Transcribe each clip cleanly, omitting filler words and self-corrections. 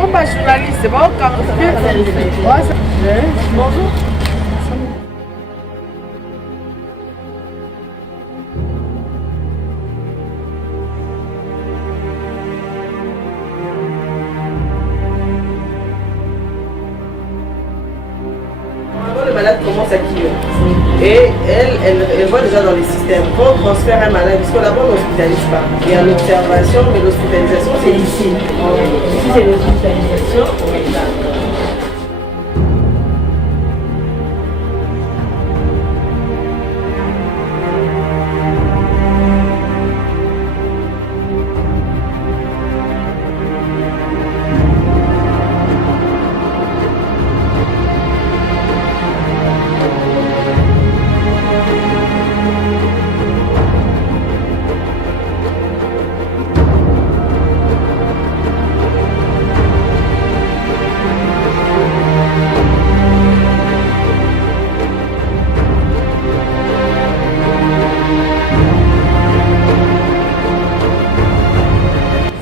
pas journaliste, c'est bon, quand bonjour. Le malade commence à crier. Et elle voit déjà dans les systèmes. Quand on transfère un malade, parce que là-bas on n'hospitalise pas. Il y a l'observation, mais l'hospitalisation c'est ici. Ici c'est l'hospitalisation.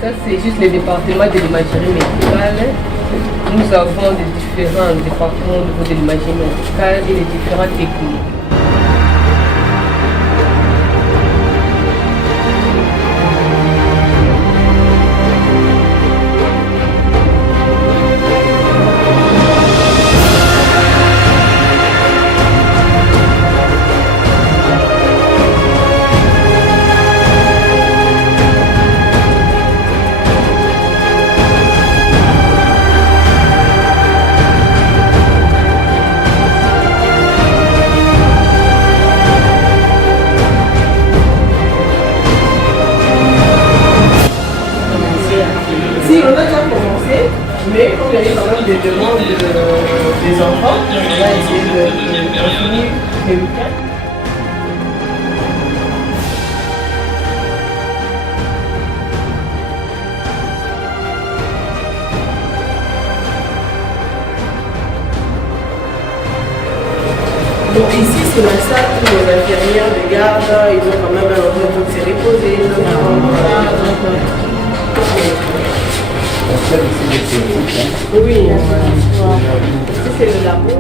Ça, c'est juste le département de l'imagerie médicale. Nous avons des différents départements au niveau de l'imagerie médicale et les différentes techniques. Si, on a déjà commencé, mais comme il y a eu quand même des demandes des enfants, on va essayer de finir les week-ends. Donc ici, c'est la salle où les infirmières de garde, ils ont quand même un endroit pour se reposer. Oui, ici c'est le labo.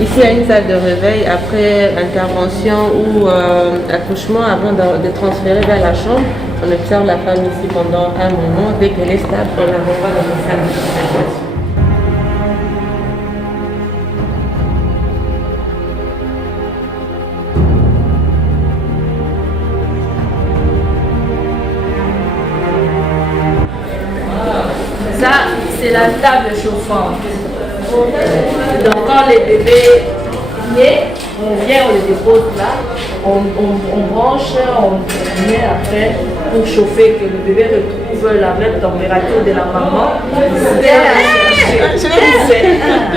Ici, il y a une salle de réveil après intervention ou accouchement avant de transférer vers la chambre. On observe la femme ici pendant un moment. Dès qu'elle est stable, on la renvoie dans une salle de consultation. Ça, c'est la table chauffante. Donc quand les bébés naissent, on vient, on les dépose là, on branche, on met après pour chauffer, que le bébé retrouve la même température de la maman.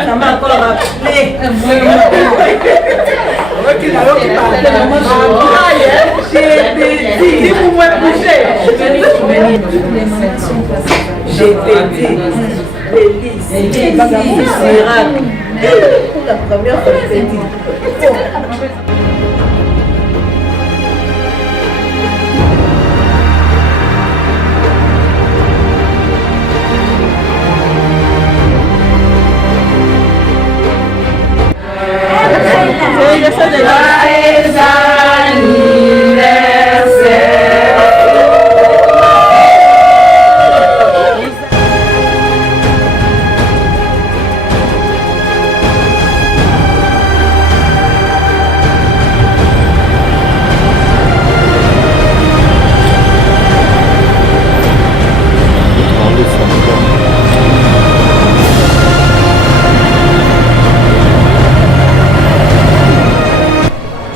Ça m'a encore rappelé. J'ai pour moi bouger. J'ai dit. C'est miracle. Pour la première fois, j'ai dit.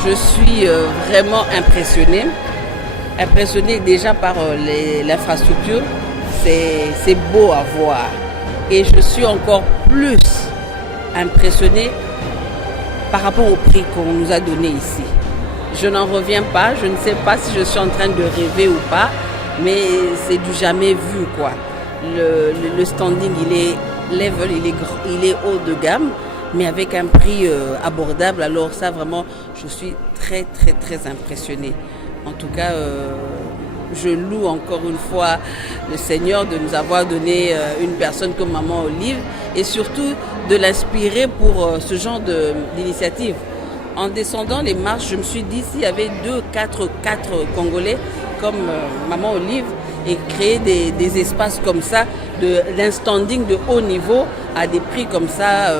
Je suis vraiment impressionnée déjà par l'infrastructure, c'est beau à voir. Et je suis encore plus impressionnée par rapport au prix qu'on nous a donné ici. Je n'en reviens pas, je ne sais pas si je suis en train de rêver ou pas, mais c'est du jamais vu quoi. le standing, il est level, il est haut de gamme, mais avec un prix abordable. Alors ça, vraiment, je suis très, très, très impressionnée. En tout cas, je loue encore une fois le Seigneur de nous avoir donné une personne comme Maman Olive et surtout de l'inspirer pour ce genre d'initiative. En descendant les marches, je me suis dit s'il y avait 4 Congolais comme Maman Olive et créer des espaces comme ça, d'un standing de haut niveau à des prix comme ça,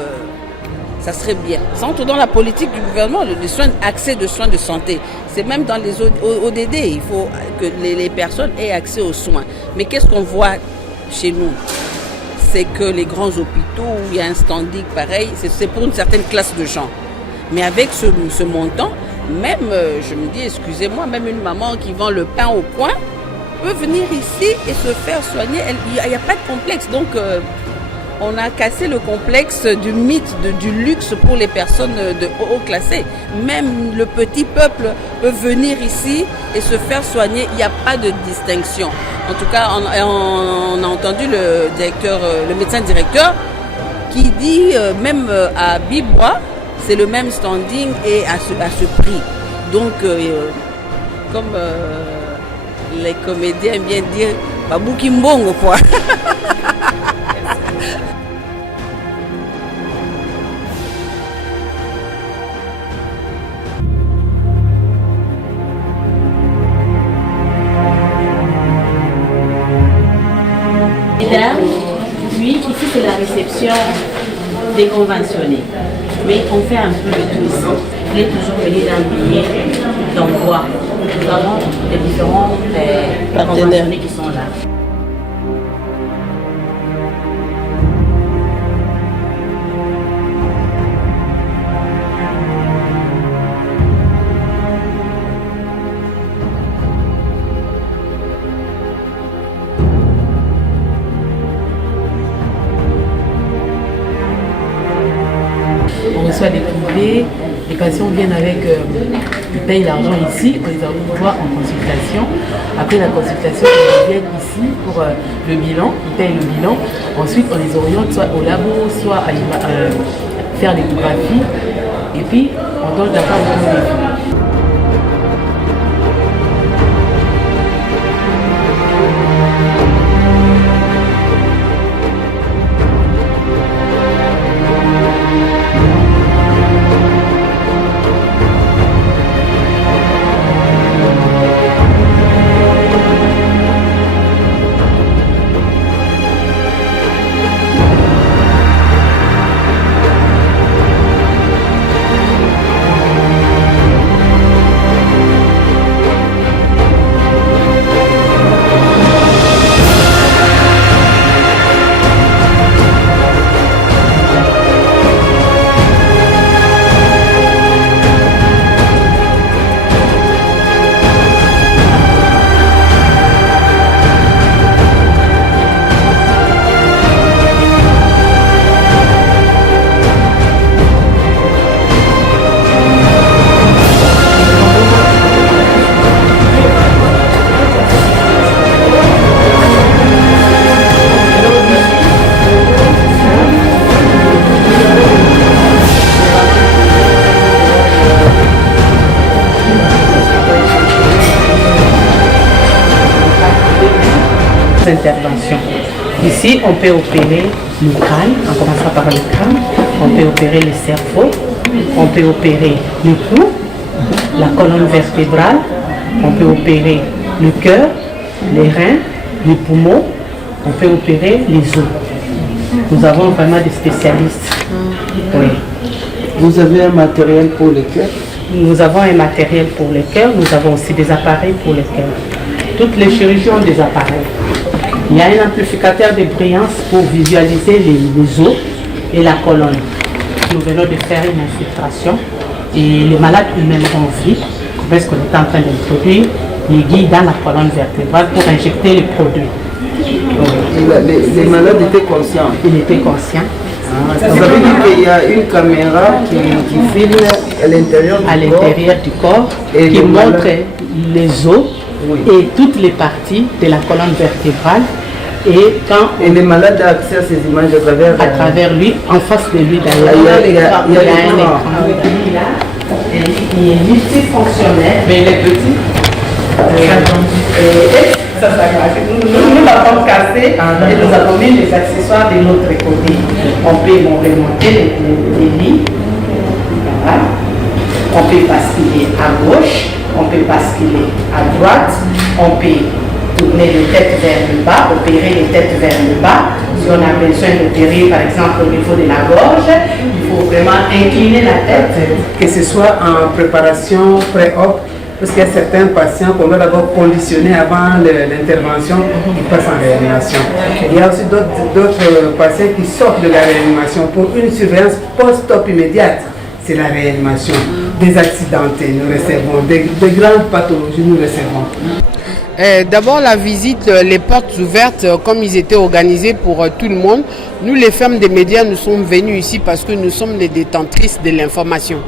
ça serait bien. Ça entre dans la politique du gouvernement, le soin, accès de soins de santé. C'est même dans les ODD, il faut que les personnes aient accès aux soins. Mais qu'est-ce qu'on voit chez nous? C'est que les grands hôpitaux où il y a un standing pareil, c'est pour une certaine classe de gens. Mais avec ce montant, même, je me dis, excusez-moi, même une maman qui vend le pain au coin peut venir ici et se faire soigner. Il n'y a pas de complexe. Donc, on a cassé le complexe du mythe du luxe pour les personnes de haut classé. Même le petit peuple peut venir ici et se faire soigner. Il n'y a pas de distinction. En tout cas, on a entendu le médecin directeur qui dit même à Bibois, c'est le même standing et à ce prix. Donc, comme les comédiens aiment bien dire, Babouki Mbongo quoi. Puis ici c'est la réception des conventionnés. Mais on fait un peu de tout ici. Il est toujours venu d'un billet d'envoi. Nous avons les différents conventionnés qui sont là. On reçoit des privés, les patients viennent avec, ils payent l'argent ici, on les envoie en consultation. Après la consultation, ils viennent ici pour le bilan, ils payent le bilan. Ensuite, on les oriente soit au labo, soit à faire l'échographie. Et puis, on donne d'abord le rendez-vous. Interventions. Ici, on peut opérer le crâne, en commençant par le crâne, on peut opérer le cerveau, on peut opérer le cou, la colonne vertébrale, on peut opérer le cœur, les reins, les poumons, on peut opérer les os. Nous avons vraiment des spécialistes. Oui. Vous avez un matériel pour le cœur? Nous avons un matériel pour le cœur, nous avons aussi des appareils pour le cœur. Toutes les chirurgies ont des appareils. Il y a un amplificateur de brillance pour visualiser les os et la colonne. Nous venons de faire une infiltration et les malades eux-mêmes ont vu parce qu'on est en train d'introduire les guides dans la colonne vertébrale pour injecter les produits. Les malades étaient conscients? Ils étaient conscients. Ça veut dire qu'il y a une caméra qui filme à l'intérieur du corps et qui montre les os. Oui. Et toutes les parties de la colonne vertébrale Et quand Et les malades ont accès à ces images à travers lui, en face de lui d'ailleurs, il y a un écran. Il est multifonctionnel, mais il est petit. Nous l'avons cassé et nous avons mis les accessoires de l'autre côté. On peut remonter les lits. Voilà. On peut basculer à gauche, on peut basculer à droite, on peut tourner les têtes vers le bas, opérer les têtes vers le bas. Si on a besoin d'opérer par exemple au niveau de la gorge, il faut vraiment incliner la tête. Que ce soit en préparation pré-op, parce qu'il y a certains patients qu'on doit d'abord conditionner avant l'intervention, qui passent en réanimation. Il y a aussi d'autres patients qui sortent de la réanimation pour une surveillance post-op immédiate. C'est la réanimation. Des accidentés, nous recevons. Des grandes pathologies, nous recevons. D'abord la visite, les portes ouvertes, comme ils étaient organisés pour tout le monde. Nous les femmes des médias, nous sommes venus ici parce que nous sommes les détentrices de l'information.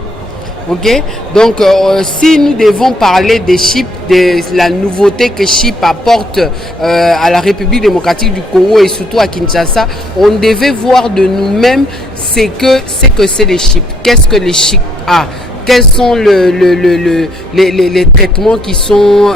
Okay? Donc si nous devons parler des chips, de la nouveauté que Chip apporte à la République démocratique du Congo et surtout à Kinshasa, on devait voir de nous-mêmes ce que c'est les chips. Qu'est-ce que les chips a? Quels sont les traitements qui sont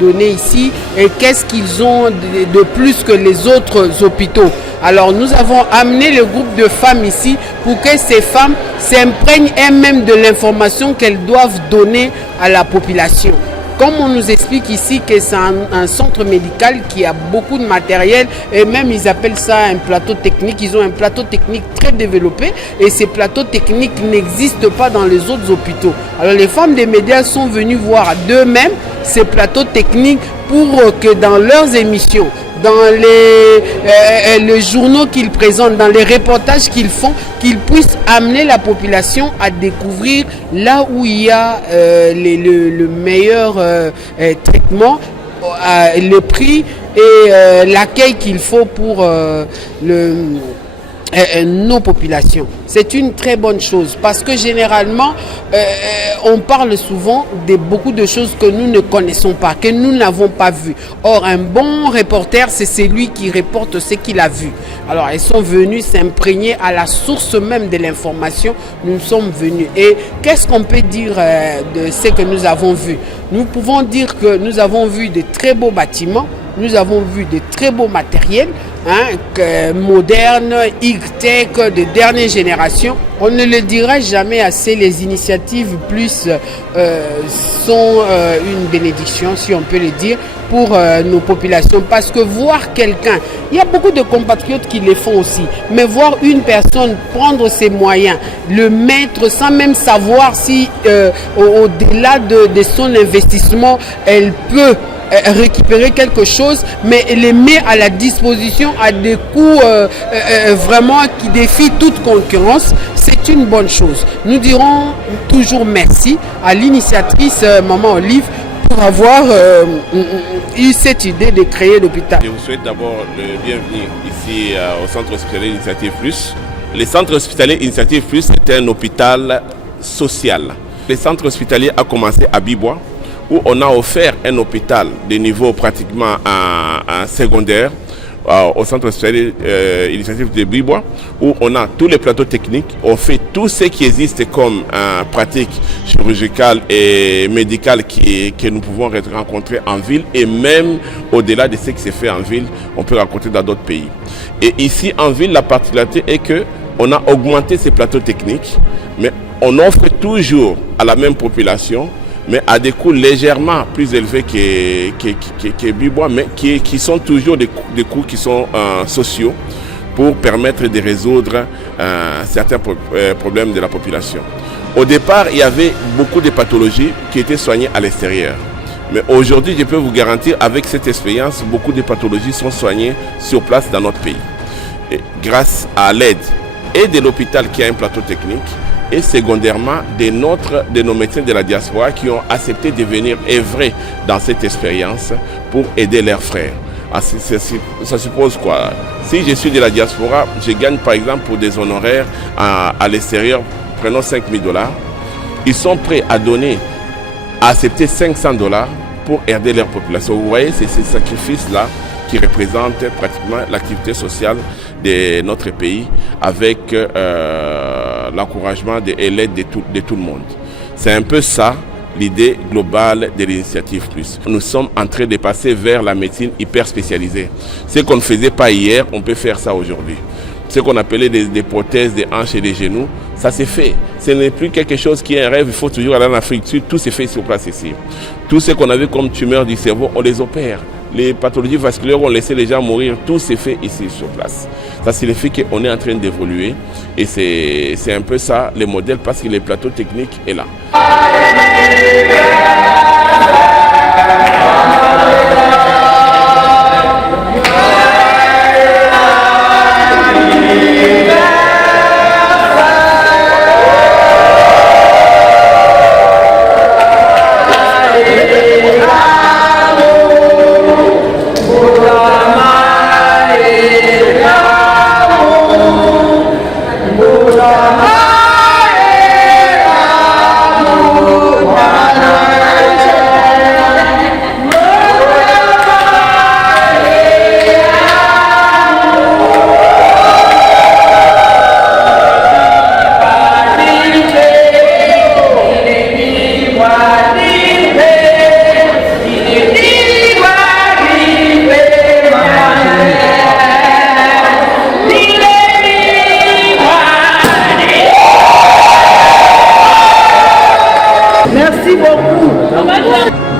donnés ici et qu'est-ce qu'ils ont de plus que les autres hôpitaux. Alors nous avons amené le groupe de femmes ici pour que ces femmes s'imprègnent elles-mêmes de l'information qu'elles doivent donner à la population. Comme on nous explique ici que c'est un centre médical qui a beaucoup de matériel et même ils appellent ça un plateau technique. Ils ont un plateau technique très développé et ces plateaux techniques n'existent pas dans les autres hôpitaux. Alors les femmes des médias sont venues voir d'eux-mêmes ces plateaux techniques pour que dans leurs émissions, dans les journaux qu'ils présentent, dans les reportages qu'ils font, qu'ils puissent amener la population à découvrir là où il y a le meilleur traitement, le prix et l'accueil qu'il faut pour nos populations. C'est une très bonne chose parce que généralement on parle souvent de beaucoup de choses que nous ne connaissons pas, que nous n'avons pas vues. Or un bon reporter, c'est celui qui reporte ce qu'il a vu. Alors ils sont venus s'imprégner à la source même de l'information. Nous sommes venus. Et qu'est-ce qu'on peut dire de ce que nous avons vu? Nous pouvons dire que nous avons vu de très beaux bâtiments. Nous avons vu de très beaux matériels, modernes, high-tech, de dernière génération. On ne le dira jamais assez, les initiatives plus sont une bénédiction, si on peut le dire, pour nos populations. Parce que voir quelqu'un, il y a beaucoup de compatriotes qui le font aussi, mais voir une personne prendre ses moyens, le mettre sans même savoir si au-delà de son investissement, elle peut récupérer quelque chose, mais les met à la disposition à des coûts vraiment qui défient toute concurrence. C'est une bonne chose. Nous dirons toujours merci à l'initiatrice Maman Olive pour avoir eu cette idée de créer l'hôpital. Je vous souhaite d'abord le bienvenue ici au Centre hospitalier Initiative Plus. Le Centre hospitalier Initiative Plus est un hôpital social. Le centre hospitalier a commencé à Bibois, où on a offert un hôpital de niveau pratiquement un secondaire au centre hospitalier initiative de Bibois, où on a tous les plateaux techniques, on fait tout ce qui existe comme pratique chirurgicale et médicale que nous pouvons rencontrer en ville et même au-delà de ce qui se fait en ville, on peut rencontrer dans d'autres pays. Et ici en ville, la particularité est que on a augmenté ces plateaux techniques, mais on offre toujours à la même population, mais à des coûts légèrement plus élevés que Bibois, mais qui sont toujours des coûts qui sont sociaux pour permettre de résoudre certains problèmes de la population. Au départ, il y avait beaucoup de pathologies qui étaient soignées à l'extérieur. Mais aujourd'hui, je peux vous garantir, avec cette expérience, beaucoup de pathologies sont soignées sur place dans notre pays. Et grâce à l'aide et de l'hôpital qui a un plateau technique, et secondairement de nos médecins de la diaspora qui ont accepté de venir œuvrer dans cette expérience pour aider leurs frères. Ça suppose quoi? Si je suis de la diaspora, je gagne par exemple pour des honoraires à l'extérieur, prenons 5 000 $. Ils sont prêts à donner, à accepter 500 $ pour aider leur population. Vous voyez, c'est ces sacrifices-là qui représente pratiquement l'activité sociale de notre pays avec l'encouragement et l'aide de tout le monde. C'est un peu ça l'idée globale de l'initiative Plus. Nous sommes en train de passer vers la médecine hyper spécialisée. Ce qu'on ne faisait pas hier, on peut faire ça aujourd'hui. Ce qu'on appelait des prothèses des hanches et des genoux, ça s'est fait. Ce n'est plus quelque chose qui est un rêve, il faut toujours aller en Afrique du Sud, tout s'est fait sur place ici. Tout ce qu'on avait comme tumeurs du cerveau, on les opère. Les pathologies vasculaires, on laissait les gens mourir, tout s'est fait ici sur place. Ça signifie qu'on est en train d'évoluer et c'est un peu ça le modèle parce que le plateau technique est là. Merci beaucoup.